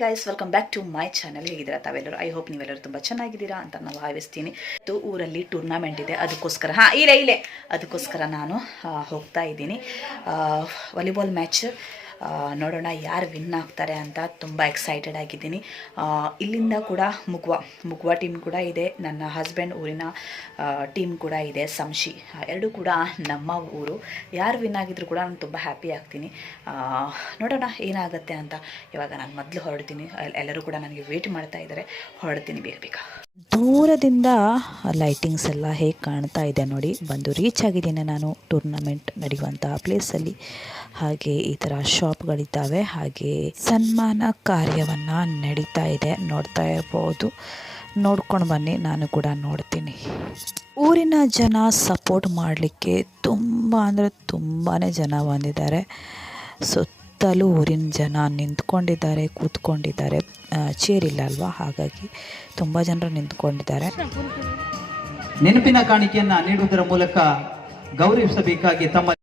Guys welcome back to my channel ಹೇಗಿದ್ದೀರಾ ತಾವೆಲ್ಲರೂ? I hope ನೀವೆಲ್ಲರೂ ತುಂಬ ಚೆನ್ನಾಗಿದ್ದೀರಾ ಅಂತ ನಾನು ಭಾವಿಸ್ತೀನಿ. ಇದು ಊರಲ್ಲಿ ಟೂರ್ನಮೆಂಟ್ ಇದೆ. ಅದಕ್ಕೋಸ್ಕರ, ಹಾಂ, ಇಲ್ಲೇ ಇಲ್ಲೇ. ಅದಕ್ಕೋಸ್ಕರ ನಾನು ಹೋಗ್ತಾ ಇದ್ದೀನಿ. ವಾಲಿಬಾಲ್ ಮ್ಯಾಚ್ ನೋಡೋಣ ಯಾರು ವಿನ್ ಆಗ್ತಾರೆ ಅಂತ ತುಂಬ ಎಕ್ಸೈಟೆಡ್ ಆಗಿದ್ದೀನಿ. ಇಲ್ಲಿಂದ ಕೂಡ ಮುಗ್ವ ಮುಗ್ವ ಟೀಮ್ ಕೂಡ ಇದೆ. ನನ್ನ ಹಸ್ಬೆಂಡ್ ಊರಿನ ಟೀಮ್ ಕೂಡ ಇದೆ ಸಂಶಿ ಎರಡೂ ಕೂಡ ನಮ್ಮ ಊರು. ಯಾರು ವಿನ್ ಆಗಿದ್ರು ಕೂಡ ನಾನು ತುಂಬ ಹ್ಯಾಪಿ ಆಗ್ತೀನಿ. ನೋಡೋಣ ಏನಾಗುತ್ತೆ ಅಂತ. ಇವಾಗ ನಾನು ಮೊದಲು ಹೊರಡ್ತೀನಿ. ಎಲ್ಲರೂ ಕೂಡ ನನಗೆ ವೇಟ್ ಮಾಡ್ತಾ ಇದ್ದಾರೆ ಹೊರಡ್ತೀನಿ ಬೇಗ ಬೇಗ. ದೂರದಿಂದ ಲೈಟಿಂಗ್ಸ್ ಎಲ್ಲ ಹೇಗೆ ಕಾಣ್ತಾ ಇದೆ ನೋಡಿ. ಬಂದು ರೀಚ್ ಆಗಿದ್ದೀನಿ ನಾನು. ಟೂರ್ನಮೆಂಟ್ ನಡೆಯುವಂತಹ ಪ್ಲೇಸಲ್ಲಿ ಹಾಗೆ ಈ ಥರ ಶಾಪ್ಗಳಿದ್ದಾವೆ ಹಾಗೆ ಸನ್ಮಾನ ಕಾರ್ಯವನ್ನು ನಡೀತಾ ಇದೆ. ನೋಡ್ತಾ ಇರ್ಬೋದು. ನೋಡ್ಕೊಂಡು ಬನ್ನಿ. ನಾನು ಕೂಡ ನೋಡ್ತೀನಿ. ಊರಿನ ಜನ ಸಪೋರ್ಟ್ ಮಾಡಲಿಕ್ಕೆ ತುಂಬ ಅಂದರೆ ತುಂಬಾ ಜನ ಬಂದಿದ್ದಾರೆ. ಸುತ್ತಲೂ ಊರಿನ ಜನ ನಿಂತ್ಕೊಂಡಿದ್ದಾರೆ, ಕೂತ್ಕೊಂಡಿದ್ದಾರೆ. ಚೇರ್ ಇಲ್ಲ ಅಲ್ವಾ? ಹಾಗಾಗಿ ತುಂಬ ಜನರು ನಿಂತ್ಕೊಂಡಿದ್ದಾರೆ. ನೆನಪಿನ ಕಾಣಿಕೆಯನ್ನ ನೀಡುವುದರ ಮೂಲಕ ಗೌರವಿಸಬೇಕಾಗಿ ತಮ್ಮ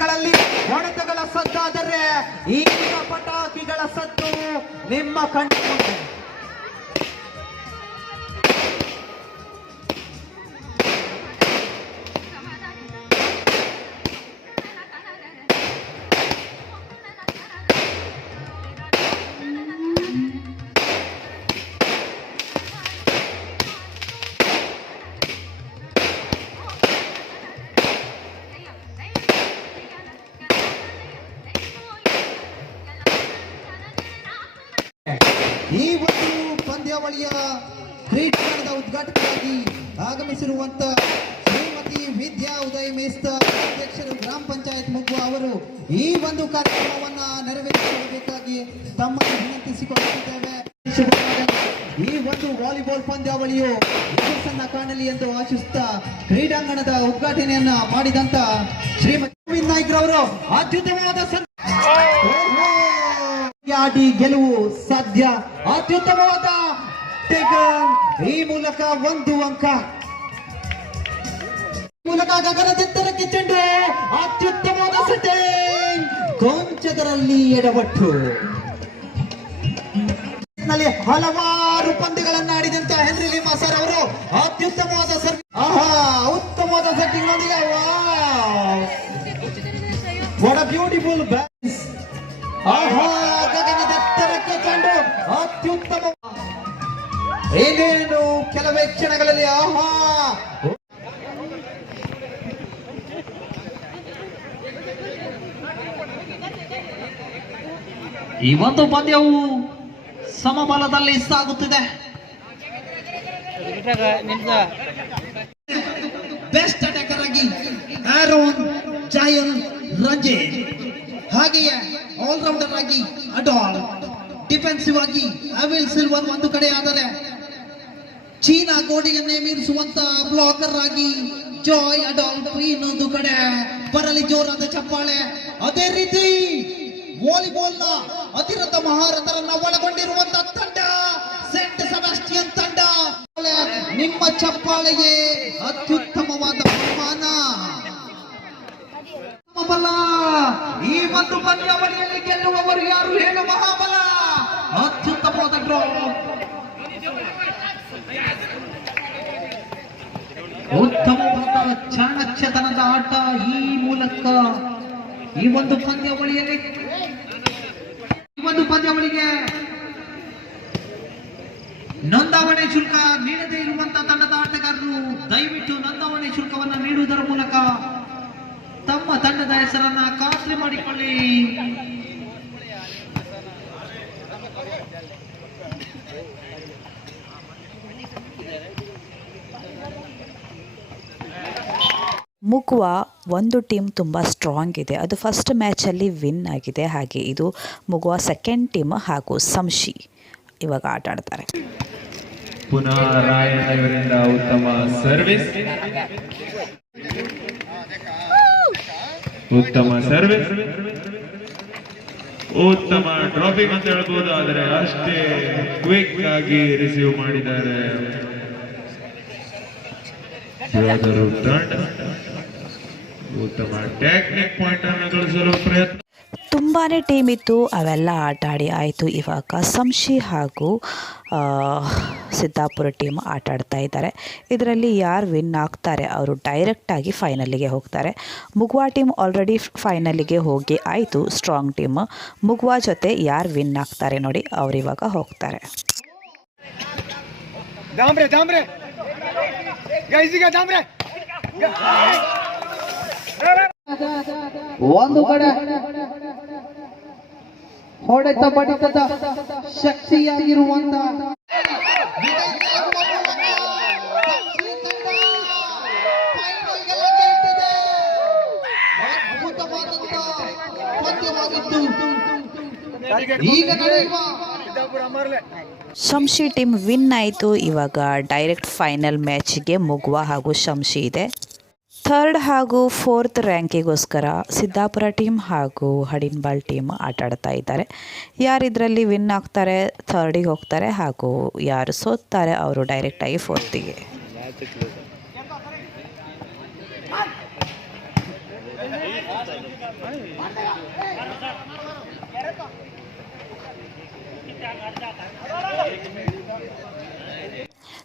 ಕ್ಷಣಗಳಲ್ಲಿ ಹೊಡೆತಗಳ ಸದ್ದಾದರೆ ಈಗ ಪಟಾಕಿಗಳ ಸದ್ದು ನಿಮ್ಮ ಕಣ್ಣು ಈ ಒಂದು ಪಂದ್ಯಾವಳಿಯ ಕ್ರೀಡಾಂಗಣದ ಉದ್ಘಾಟಕರಾಗಿ ಆಗಮಿಸಿರುವಂತ ಶ್ರೀಮತಿ ವಿದ್ಯಾ ಉದಯ ಮೇಸ್ತ, ಅಧ್ಯಕ್ಷರು ಗ್ರಾಮ ಪಂಚಾಯತ್ ಮುಗ್ಗು ಅವರು ಈ ಒಂದು ಕಾರ್ಯಕ್ರಮವನ್ನ ನೆರವೇರಿಸಬೇಕಾಗಿ ತಮ್ಮನ್ನು ವಿನಂತಿಸಿಕೊಳ್ಳುತ್ತಿದ್ದೇವೆ. ಈ ಒಂದು ವಾಲಿಬಾಲ್ ಪಂದ್ಯಾವಳಿಯು ಯಶಸ್ಸನ್ನ ಕಾಣಲಿ ಎಂದು ಆಶಿಸುತ್ತಾ ಕ್ರೀಡಾಂಗಣದ ಉದ್ಘಾಟನೆಯನ್ನ ಮಾಡಿದಂತ ಶ್ರೀಮತಿ ಗೋವಿಂದ್ ನಾಯ್ಕರವರು. ಅತ್ಯುತ್ತಮವಾದ ಸಂ- ಆಡಿ ಗೆಲುವು ಸಾಧ್ಯ. ಅತ್ಯುತ್ತಮವಾದ ಈ ಮೂಲಕ ಒಂದು ಅಂಕ. ಮೂಲಕ ಗಗನದೆತ್ತರಕ್ಕೆ ಚೆಂಡು ಅತ್ಯುತ್ತಮವಾದ ಸೆಟ್ಟಿಂಗ್. ಕೊಂಚದರಲ್ಲಿ ಎಡವಟ್ಟು. ಹಲವಾರು ಪಂದ್ಯಗಳನ್ನ ಆಡಿದಂತ ಹೆನ್ರಿ ಲಿಮಾ ಸರ್ ಅವರು. ಅತ್ಯುತ್ತಮವಾದ ಸರ್. ಆಹಾ, ಉತ್ತಮವಾದ ಸೆಟ್ಟಿಂಗ್ ನೊಂದಿಗೆ ವಾಟ್ ಅ ಬ್ಯೂಟಿಫುಲ್ ಬ್ಯಾಲೆನ್ಸ್ ಆಹಾ. ಕೆಲವೇ ಕ್ಷಣಗಳಲ್ಲಿ ಆಹಾ. ಈ ಒಂದು ಪಂದ್ಯವು ಸಮಬಲದಲ್ಲಿ ಸಾಗುತ್ತಿದೆ. ಬೆಸ್ಟ್ ಅಟ್ಯಾಕರ್ ಆಗಿ ಆರೋನ್ ಜಾಯನ್ ರಜೆ. ಹಾಗೆಯೇ ಆಲ್ರೌಂಡರ್ ಆಗಿ ಅಡಾಲ್. ಡಿಫೆನ್ಸಿವ್ ಆಗಿ ಅವಿಲ್ ಸಿಲ್ವರ್ ಒಂದು ಕಡೆ ಆದರೆ ಚೀನಾ ಗೋಡೆಯನ್ನೇ ಮೀರಿಸುವಂತ ಬ್ಲಾಕರ್ ಆಗಿ ಜಾಯ್ ಅಡಾಲ್ಟ್ರಿ ಇನ್ನೊಂದು ಕಡೆ. ಬರಲಿ ಜೋರಾದ ಚಪ್ಪಾಳೆ. ಅದೇ ರೀತಿ ವಾಲಿಬಾಲ್ನ ಅತಿರಥ ಮಹಾರಥರನ್ನ ಒಳಗೊಂಡಿರುವಂತ ತಂಡ ಸೆಂಟ್ ಸೆಬಾಸ್ಟಿಯನ್ ತಂಡ. ನಿಮ್ಮ ಚಪ್ಪಾಳೆಗೆ ಅತ್ಯುತ್ತಮವಾದ ಬಹುಮಾನ. ಮಹಾಬಲ. ಈ ಒಂದು ಪಂದ್ಯಾವಳಿಯಲ್ಲಿ ಗೆಲ್ಲುವವರು ಯಾರು ಹೇಳು ಮಹಾಬಲ ಅತ್ಯುತ್ತಮವಾದ ಡ್ರಾ ಚಾಣಕ್ಯತನದ ಆಟ ಈ ಮೂಲಕ ಈ ಒಂದು ಪಂದ್ಯಾವಳಿಯಲ್ಲಿ, ಈ ಒಂದು ಪಂದ್ಯಾವಳಿಗೆ ನೋಂದಾವಣೆ ಶುಲ್ಕ ನೀಡದೇ ಇರುವಂತಹ ತಂಡದ ಆಟಗಾರರು ದಯವಿಟ್ಟು ನೋಂದಾವಣೆ ಶುಲ್ಕವನ್ನು ನೀಡುವುದರ ಮೂಲಕ ತಮ್ಮ ತಂಡದ ಹೆಸರನ್ನ ಖಾತ್ರಿ ಮಾಡಿಕೊಳ್ಳಿ. ಮುಗುವ ಒಂದು ಟೀಮ್ ತುಂಬ ಸ್ಟ್ರಾಂಗ್ ಇದೆ. ಅದು ಫಸ್ಟ್ ಮ್ಯಾಚಲ್ಲಿ ವಿನ್ ಆಗಿದೆ. ಹಾಗೆ ಇದು ಮುಗುವ ಸೆಕೆಂಡ್ ಟೀಮ್ ಹಾಗೂ ಸಂಶಿ ಇವಾಗ ಆಟ ಆಡ್ತಾರೆ. ಉತ್ತಮ ಸರ್ವಿಸ್ ಉತ್ತಮ ಸರ್ವಿಸ್ ಉತ್ತಮ ಡ್ರಾಪಿಂಗ್ ಅಂತ ಹೇಳ್ಬೋದು. ಆದರೆ ಅಷ್ಟೇ ಕ್ವಿಕ್ ಆಗಿ ರಿಸೀವ್ ಮಾಡಿದ್ದಾರೆ. ಯಾವ್ದಾದ್ರು ತಂಡ. ಉತ್ತಮ ಟೆಕ್ನಿಕ್ ಪಾಯಿಂಟ್ ಅನ್ನು ಗಳಿಸಲು ಪ್ರಯತ್ನ ತುಂಬಾ ಟೀಮ್ ಇತ್ತು ಅವೆಲ್ಲ ಆಟ ಆಡಿ ಆಯಿತು. ಇವಾಗ ಸಂಶಿ ಹಾಗೂ ಸಿದ್ದಾಪುರ ಟೀಮ್ ಆಟ ಆಡ್ತಾ ಇದ್ದಾರೆ. ಇದರಲ್ಲಿ ಯಾರು ವಿನ್ ಆಗ್ತಾರೆ ಅವರು ಡೈರೆಕ್ಟಾಗಿ ಫೈನಲಿಗೆ ಹೋಗ್ತಾರೆ. ಮುಗ್ವಾ ಟೀಮ್ ಆಲ್ರೆಡಿ ಫೈನಲಿಗೆ ಹೋಗಿ ಆಯಿತು ಸ್ಟ್ರಾಂಗ್ ಟೀಮ್ ಮುಗ್ವಾ ಜೊತೆ ಯಾರು ವಿನ್ ಆಗ್ತಾರೆ ನೋಡಿ ಅವ್ರು ಇವಾಗ ಹೋಗ್ತಾರೆ. ಒಂದು ಕಡೆ ಹೊಡೆತ ಬಡಿತದ ಶಕ್ತಿಯಾಗಿರುವಂತ ಈಗ ಶಂಶಿ ಟೀಮ್ ವಿನ್ ಆಯಿತು. ಇವಾಗ ಡೈರೆಕ್ಟ್ ಫೈನಲ್ ಮ್ಯಾಚ್ಗೆ ಮುಗುವ ಹಾಗೂ ಶಂಶಿ ಇದೆ. ಥರ್ಡ್ ಹಾಗೂ ಫೋರ್ತ್ ರ್ಯಾಂಕಿಗೋಸ್ಕರ ಸಿದ್ದಾಪುರ ಟೀಮ್ ಹಾಗೂ ಹಡಿನ್ಬಾಲ್ ಟೀಮ್ ಆಟ ಆಡ್ತಾ ಇದ್ದಾರೆ. ಯಾರು ಇದರಲ್ಲಿ ವಿನ್ ಆಗ್ತಾರೆ ಥರ್ಡಿಗೆ ಹೋಗ್ತಾರೆ ಹಾಗೂ ಯಾರು ಸೋತಾರೆ ಅವರು ಡೈರೆಕ್ಟಾಗಿ ಫೋರ್ತಿಗೆ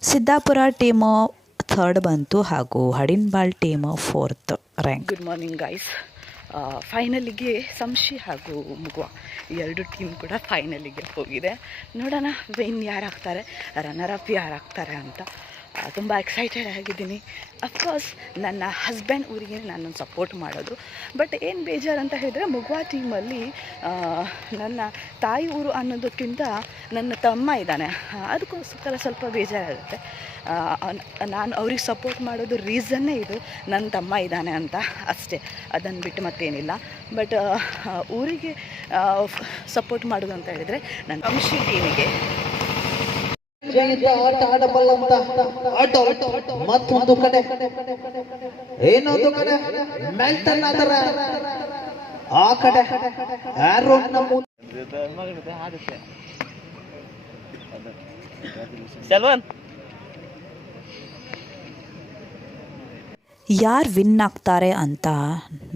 ಸಿದ್ದಾಪುರ ಟೀಮು ಥರ್ಡ್ ಬಂತು ಹಾಗೂ ಹಡಿನ್ಬಾಲ್ team fourth rank good morning guys ಫೈನಲಿಗೆ ಸಂಶಿ ಹಾಗೂ ಮುಗುವ ಎರಡು ಟೀಮ್ ಕೂಡ ಫೈನಲಿಗೆ ಹೋಗಿದೆ. ನೋಡೋಣ ವಿನ್ ಯಾರು ಆಗ್ತಾರೆ ರನ್ನರ್ ಅಪ್ ಯಾರು ಆಗ್ತಾರೆ ಅಂತ ತುಂಬ ಎಕ್ಸೈಟೆಡ್ ಆಗಿದ್ದೀನಿ. ಅಫ್ಕೋರ್ಸ್ ನನ್ನ ಹಸ್ಬೆಂಡ್ ಊರಿಗೆ ನಾನು ಸಪೋರ್ಟ್ ಮಾಡೋದು. ಬಟ್ ಏನು ಬೇಜಾರು ಅಂತ ಹೇಳಿದ್ರೆ, ಮುಗುವಾ ಟೀಮಲ್ಲಿ ನನ್ನ ತಾಯಿ ಊರು ಅನ್ನೋದಕ್ಕಿಂತ ನನ್ನ ತಮ್ಮ ಇದ್ದಾನೆ. ಅದಕ್ಕೋಸ್ಕರ ಸ್ವಲ್ಪ ಬೇಜಾರಾಗುತ್ತೆ. ನಾನು ಅವ್ರಿಗೆ ಸಪೋರ್ಟ್ ಮಾಡೋದು ರೀಸನ್ನೇ ಇದು. ನನ್ನ ತಮ್ಮ ಇದ್ದಾನೆ ಅಂತ ಅಷ್ಟೇ. ಅದನ್ನು ಬಿಟ್ಟು ಮತ್ತೇನಿಲ್ಲ. ಬಟ್ ಊರಿಗೆ ಸಪೋರ್ಟ್ ಮಾಡೋದು ಅಂತ ಹೇಳಿದರೆ ನನ್ನ ಅಂಶಿ ಟೀಮಿಗೆ ಆಟ ಮತ್ತೊಂದು ಕಡೆ ಏನೊಂದು ಕಡೆ ಮೆಲ್ಟನ್ ಅದರ ಆ ಕಡೆ ಯಾರು ವಿನ್ ಆಗ್ತಾರೆ ಅಂತ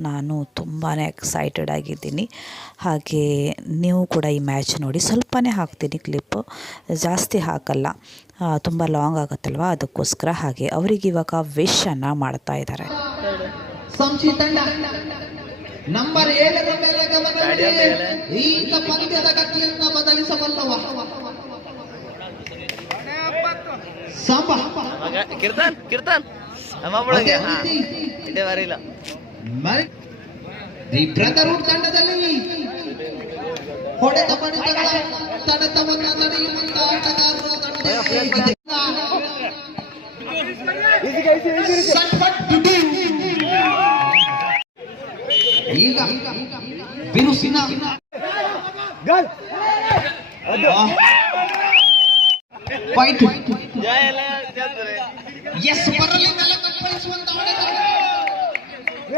ನಾನು ತುಂಬಾ ಎಕ್ಸೈಟೆಡ್ ಆಗಿದ್ದೀನಿ. ಹಾಗೆ ನೀವು ಕೂಡ ಈ ಮ್ಯಾಚ್ ನೋಡಿ ಸ್ವಲ್ಪನೇ ಹಾಕ್ತೀನಿ ಕ್ಲಿಪ್ಪು ಜಾಸ್ತಿ ಹಾಕಲ್ಲ. ತುಂಬ ಲಾಂಗ್ ಆಗುತ್ತಲ್ವ? ಅದಕ್ಕೋಸ್ಕರ ಹಾಗೆ ಅವರಿಗೆ ಇವಾಗ ವಿಶನ್ನು ಮಾಡ್ತಾ ಇದ್ದಾರೆ. ನಂಬರ್ ಏಳರ ಮೇಲೆ ಗಮನ ಈತ ಪಂದ್ಯದ ಗತಿಯನ್ನ ಬದಲಿಸಬಲ್ಲವ. ಸಾಂಬ ಕಿರ್ತನ್ ಕಿರ್ತನ್. ನಮ್ಮೊಳಗೆ ಹಾ. ಇದೇ ಬರಿಲ್ಲ ಮರಿ- ದಿ ಬ್ರದರ್ಹುಡ್ ತಂಡದಲ್ಲಿ ಹೊಡೆತ ಬಡಿತಗಳ ತಡೆತವನ್ನ ತಡೆಯುವಂತ ಆಟಗಾರರ ತಂಡ. ಈಗ ಬಿರುಸಿನ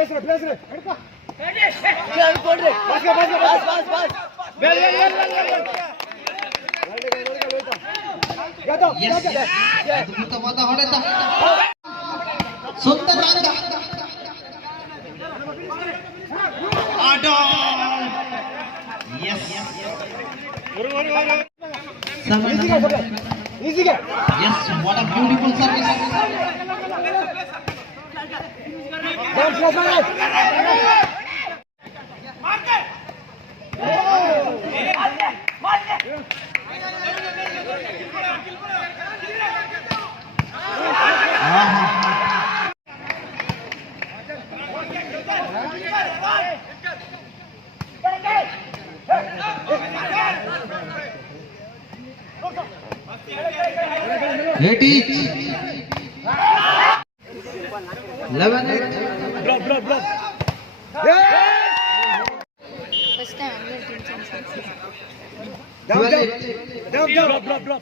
பேசுறேன் பேசுறேன் எடுப்பா சொந்த Easy guy. Yes, what a beautiful service. Ready? Thank you. Down, down, down, down.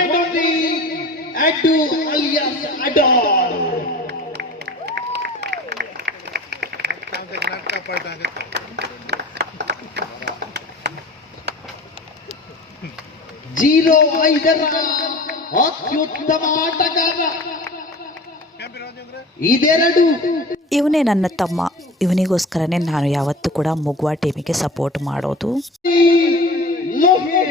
And only Addu alias Adal zero ಐದರ ಅತ್ಯುತ್ತಮ ಆಟಗಾರ. ಇದೆರಡು. ಇವನೇ ನನ್ನ ತಮ್ಮ. ಇವನಿಗೋಸ್ಕರನೇ ನಾನು ಯಾವತ್ತೂ ಕೂಡ ಮುಗ್ವಾ ಟೀಮಿಗೆ ಸಪೋರ್ಟ್ ಮಾಡೋದು. ಲೋಹೆ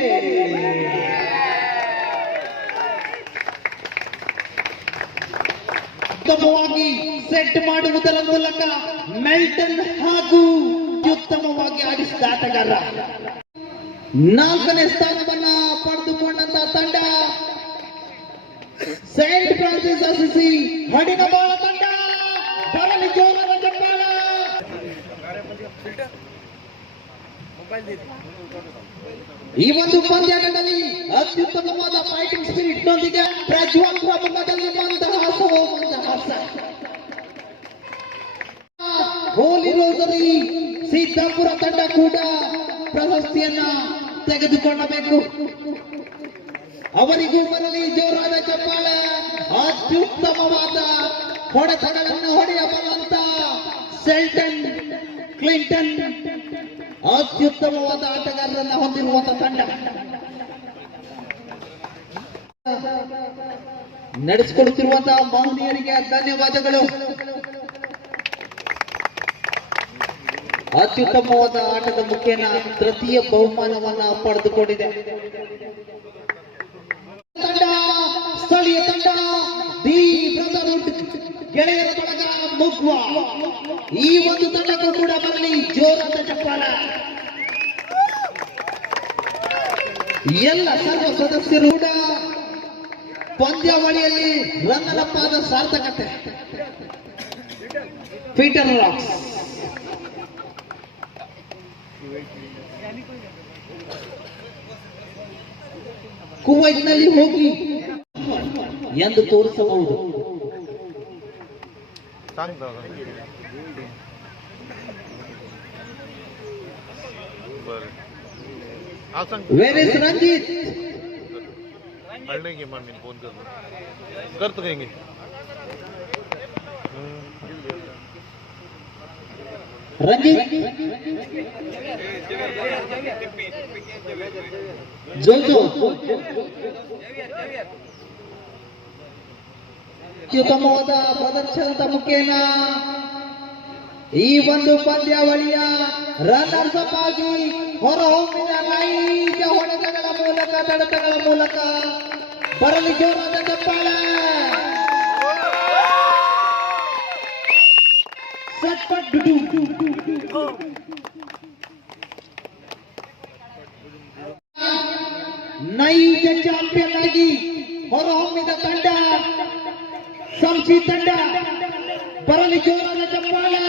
ಉತ್ತಮವಾಗಿ ಸೆಟ್ ಮಾಡುವುದರ ಮೂಲಕ ಮೆಲ್ಟನ್ ಹಾಗೂ ಅತ್ಯುತ್ತಮವಾಗಿ ಆಡಿಸಿದ ಆಟಗಾರ. ನಾಲ್ಕನೇ ಸ್ಥಾನವನ್ನ ಪಡೆದುಕೊಂಡಂತ ತಂಡ. ಸೇಂಟ್ ಫ್ರಾನ್ಸಿಸ್ ಅಸಿಸಿ ಹಡಿನಬಾಳ ತಂಡ ಬರಲಿ ಜೋರಾದ ಜಪ್ಪಾಳ ಈ ಒಂದು ಪಂದ್ಯಾಟದಲ್ಲಿ ಅತ್ಯುತ್ತಮವಾದ ಫೈಟಿಂಗ್ ಸ್ಪಿರಿಟ್ ನೊಂದಿಗೆ ಪ್ರಜ್ವಾಕ್ರ ಮುಖದಲ್ಲಿ ಬಂದ ಹಾಸ ಹೋಲಿ ರೋಸರಿ ಸಿದ್ದಾಪುರ ತಂಡ ಕೂಡ ಪ್ರಶಸ್ತಿಯನ್ನ ತೆಗೆದುಕೊಳ್ಳಬೇಕು. ಅವರಿಗೂ ಬರಲಿ, ಜೋರಾದ ಚಪ್ಪಾಳೆ. ಅತ್ಯುತ್ತಮವಾದ ಹೊಡೆತಗಳನ್ನು ಹೊಡೆಯಬಲ್ಲಂತ ಸೆಲ್ಟನ್ ಕ್ಲಿಂಟನ್ ಅತ್ಯುತ್ತಮವಾದ ಆಟಗಾರರನ್ನ ಹೊಂದಿರುವಂತ ತಂಡ. ನಡೆಸಿಕೊಡುತ್ತಿರುವಂತಹ ಮಹನೀಯರಿಗೆ ಧನ್ಯವಾದಗಳು. ಅತ್ಯುತ್ತಮವಾದ ಆಟದ ಮುಖೇನ ತೃತೀಯ ಬಹುಮಾನವನ್ನ ಪಡೆದುಕೊಂಡಿದೆ. ಸ್ಥಳೀಯ ತಂಡ, ದಿ ಬ್ರದರ್ಹುಡ್ ಗೆಳೆಯರ ಬಳಗ. ಮುಗ್ವ ಈ ಒಂದು ತಂಡಕ್ಕೂ ಕೂಡ ಬರಲಿ ಜೋರಂತ ಚಪ್ಪಾಳ ಎಲ್ಲ ಸರ್ವ ಸದಸ್ಯರು ಕೂಡ ಪಂದ್ಯಾವಳಿಯಲ್ಲಿ ರನ್ನರ ಸಾರ್ಥಕತೆ. Peter racks. ಕುವೈಟ್ನಲ್ಲಿ ಹೋಗಿ ಎಂದು ತೋರಿಸಬಹುದು. सांग बरं वेर इज़ रणजित कळणे घे मी फ़ोन करतो करतो काय रणजित जो जो ಅತ್ಯುತ್ತಮವಾದ ಪ್ರದರ್ಶನದ ಮುಖೇನ ಈ ಒಂದು ಪಂದ್ಯಾವಳಿಯ ರನ್ನರ್ಸ್ ಅಪ್ ಆಗಿ ಹೊರಹೊಮ್ಮಿದ ನೈಜ ಹೊಡೆತಗಳ ಮೂಲಕ, ತಡೆತಗಳ ಮೂಲಕ ಬರಲಿ ಜೋರಾದ ಚಪ್ಪಾಳೆ. ನೈಜ ಚಾಂಪಿಯನ್ ಆಗಿ ಹೊರಹೊಮ್ಮಿದ ತಂಡ ಸಂಶಿ ತಂಡ. ಬರಲಿ ಜೋರಾದ ಚಪ್ಪಾಳೆ.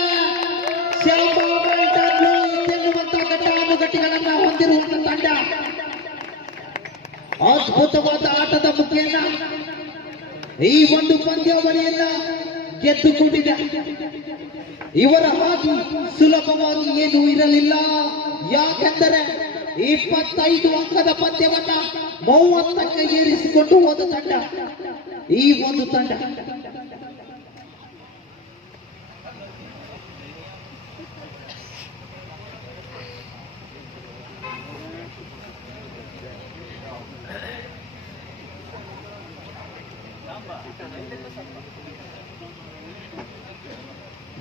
ಎನ್ನುವಂತ ಘಟ್ಟಾನುಘಟಿಗಳನ್ನ ಹೊಂದಿರುವಂತ ತಂಡ. ಅದ್ಭುತವಾದ ಆಟದ ಮುಖೇನ ಈ ಒಂದು ಪಂದ್ಯಾವಳಿಯನ್ನ ಗೆದ್ದುಕೊಂಡಿದೆ. ಇವರ ಹಾದಿ ಸುಲಭವಾಗಿ ಏನು ಇರಲಿಲ್ಲ. ಯಾಕೆಂದರೆ ಇಪ್ಪತ್ತೈದು ಅಂಕದ ಪಂದ್ಯವನ್ನ ಮೂವತ್ತಕ್ಕೆ ಏರಿಸಿಕೊಂಡು ಹೋದ ತಂಡ. ಈ ಒಂದು ತಂಡ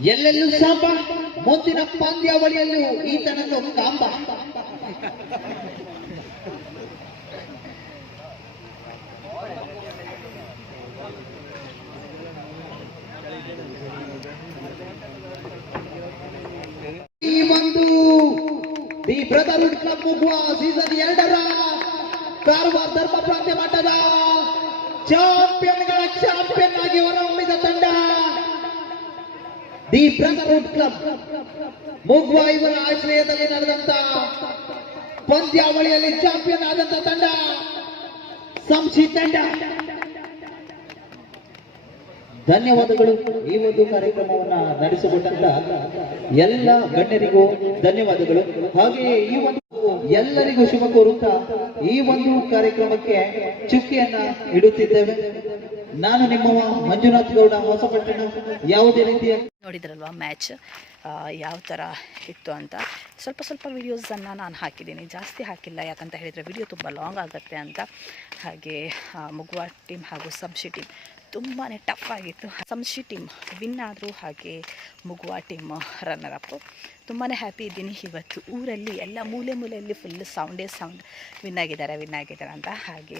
ಎಲ್ಲೆಲ್ಲೂ ಸಾಂಬ ಮುಂದಿನ ಪಂದ್ಯಾವಳಿಯಲ್ಲೂ ಈತನನ್ನು ಕಾಂಬ ಈ ಒಂದು ದಿ ಬ್ರದರ್ಹುಡ್ ಕ್ಲಬ್ ಮುಗುವ ಸೀಸನ್ ಎರಡರ ಕಾರವಾರ ಧರ್ಮ ಪ್ರಾಂತ್ಯ ಮಟ್ಟದ ಚಾಂಪಿಯನ್ಗಳ ದಿ ಬ್ರದರ್ಹುಡ್ ಕ್ಲಬ್, ಮುಗ್ವಾ ಇವರ ಆಶ್ರಯದಲ್ಲಿ ನಡೆದಂತ ಪಂದ್ಯಾವಳಿಯಲ್ಲಿ ಚಾಂಪಿಯನ್ ಆದಂತ ತಂಡ, ಸಂಶಿ ತಂಡ. ಧನ್ಯವಾದಗಳು ಈ ಒಂದು ಕಾರ್ಯಕ್ರಮವನ್ನ ನಡೆಸಿಕೊಟ್ಟಂತ ಎಲ್ಲ ಗಣ್ಯರಿಗೂ ಧನ್ಯವಾದಗಳು. ಹಾಗೆಯೇ ಈ ಒಂದು ಎಲ್ಲರಿಗೂ ಶುಭ ಕೋರುತ್ತಾ ಈ ಒಂದು ಕಾರ್ಯಕ್ರಮಕ್ಕೆ ಚುಕ್ಕಿಯನ್ನ ಇಡುತ್ತಿದ್ದೇವೆ. ನಾನು ನಿಮ್ಮ ಮಂಜುನಾಥ್ ಗೌಡ, ಹೊಸಪಟ್ಟಣ, ಯಾವುದೇ ರೀತಿಯ ನೋಡಿದ್ರಲ್ವಾ ಮ್ಯಾಚ್? ಯಾವ ಥರ ಇತ್ತು ಅಂತ. ಸ್ವಲ್ಪ ಸ್ವಲ್ಪ ವೀಡಿಯೋಸನ್ನು ನಾನು ಹಾಕಿದ್ದೀನಿ. ಜಾಸ್ತಿ ಹಾಕಿಲ್ಲ, ಯಾಕಂತ ಹೇಳಿದರೆ ವಿಡಿಯೋ ತುಂಬ ಲಾಂಗ್ ಆಗುತ್ತೆ ಅಂತ. ಹಾಗೆ ಮುಗುವಾ ಟೀಮ್ ಹಾಗೂ ಸಂಶಿ ಟೀಮ್ ತುಂಬಾ ಟಫ್ ಆಗಿತ್ತು. ಸಂಶಿ ಟೀಮ್ ವಿನ್ ಆದರೂ ಹಾಗೆ ಮುಗುವ ಟೀಮ್ ರನ್ನರ್ ಅಪ್ಪು ತುಂಬಾ ಹ್ಯಾಪಿ ಇದ್ದೀನಿ ಇವತ್ತು. ಊರಲ್ಲಿ ಎಲ್ಲ ಮೂಲೆ ಮೂಲೆಯಲ್ಲಿ ಫುಲ್ ಸೌಂಡೇ ಸೌಂಡ್ ವಿನ್ ಆಗಿದ್ದಾರೆ ವಿನ್ ಆಗಿದ್ದಾರೆ ಅಂತ. ಹಾಗೆ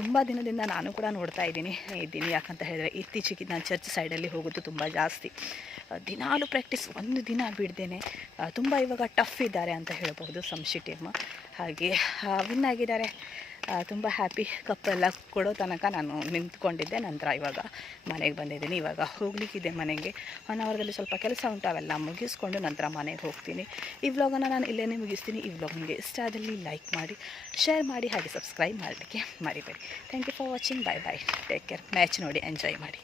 ತುಂಬ ದಿನದಿಂದ ನಾನು ಕೂಡ ನೋಡ್ತಾ ಇದ್ದೀನಿ ಇದ್ದೀನಿ ಯಾಕಂತ ಹೇಳಿದರೆ ಇತ್ತೀಚೆಗೆ ನಾನು ಚರ್ಚ್ ಸೈಡಲ್ಲಿ ಹೋಗೋದು ತುಂಬ ಜಾಸ್ತಿ. ದಿನಾಲು ಪ್ರಾಕ್ಟೀಸ್ ಒಂದು ದಿನ ಬಿಡ್ದೇನೆ. ತುಂಬ ಇವಾಗ ಟಫ್ ಇದ್ದಾರೆ ಅಂತ ಹೇಳ್ಬೋದು ಸಂಶಿ ಟೀಮ್ ಹಾಗೆ ವಿನ್ ಆಗಿದ್ದಾರೆ. ತುಂಬ ಹ್ಯಾಪಿ ಕಪ್ಪೆಲ್ಲ ಕೊಡೋ ತನಕ ನಾನು ನಿಂತ್ಕೊಂಡಿದ್ದೆ. ನಂತರ ಇವಾಗ ಮನೆಗೆ ಬಂದಿದ್ದೀನಿ. ಇವಾಗ ಹೋಗ್ಲಿಕ್ಕಿದೆ ಮನೆಗೆ. ಒನ್ ಅವರ್ದಲ್ಲಿ ಸ್ವಲ್ಪ ಕೆಲಸ ಉಂಟು, ಅವೆಲ್ಲ ಮುಗಿಸ್ಕೊಂಡು ನಂತರ ಮನೆಗೆ ಹೋಗ್ತೀನಿ. ಈ ವ್ಲಾಗನ್ನು ನಾನು ಇಲ್ಲೇ ಮುಗಿಸ್ತೀನಿ. ಈ ವ್ಲಾಗ್ ನಿಮಗೆ ಇಷ್ಟ ಆದಲ್ಲಿ ಲೈಕ್ ಮಾಡಿ ಶೇರ್ ಮಾಡಿ, ಹಾಗೆ ಸಬ್ಸ್ಕ್ರೈಬ್ ಮಾಡಲಿಕ್ಕೆ ಮರಿಬೇಡಿ. Thank you for watching bye bye take care match ನೋಡಿ ಎಂಜಾಯ್ ಮಾಡಿ.